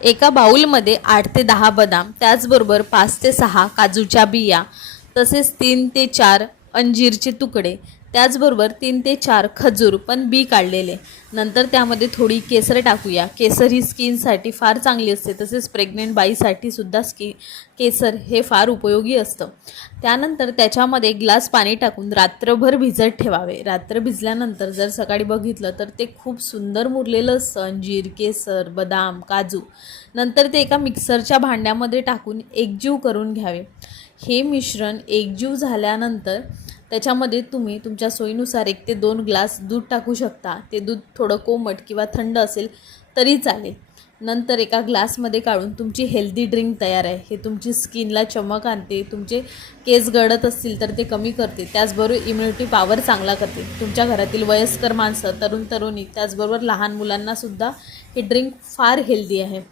एका बाउलमध्ये 8 ते 10 बदाम, त्याचबरोबर 5 ते 6 काजूच्या बिया, तसेच 3 ते 4 अंजीरचे तुकडे, त्याचबरोबर 3 ते 4 खजूर पण बी काढलेले. नंतर त्यामध्ये थोडी केसर टाकूया. केसर ही स्किनसाठी फार चांगली असते, तसेच प्रेग्नेंट बाईसाठी सुद्धा केसर हे फार उपयोगी असतं. त्यानंतर त्याच्यामध्ये ग्लास पाणी टाकून रात्रभर भिजत ठेवावे. रात्र भिजल्यानंतर जर सकाळी बघितलं तर ते खूप सुंदर मुरलेलं असतं. अंजीर, केसर, बदाम, काजू. नंतर ते एका मिक्सरच्या भांड्यामध्ये टाकून एकजीव करून घ्यावे. हे मिश्रण एकजीव झाल्यानंतर त्याच्यामध्ये तुम्ही तुमच्या सोयीनुसार 1 ते 2 ग्लास दूध टाकू शकता. ते दूध थोडं कोमट किंवा थंड असेल तरी चालेल. नंतर एका ग्लासमध्ये काढून तुमची हेल्दी ड्रिंक तयार आहे. हे तुमची स्किनला चमक आणते, तुमचे केस गळत असतील तर ते कमी करते, त्याचबरोबर इम्युनिटी पॉवर चांगला करते. तुमच्या घरातील वयस्कर माणसं, तरुण तरुणी, त्याचबरोबर लहान मुलांनासुद्धा हे ड्रिंक फार हेल्दी आहे.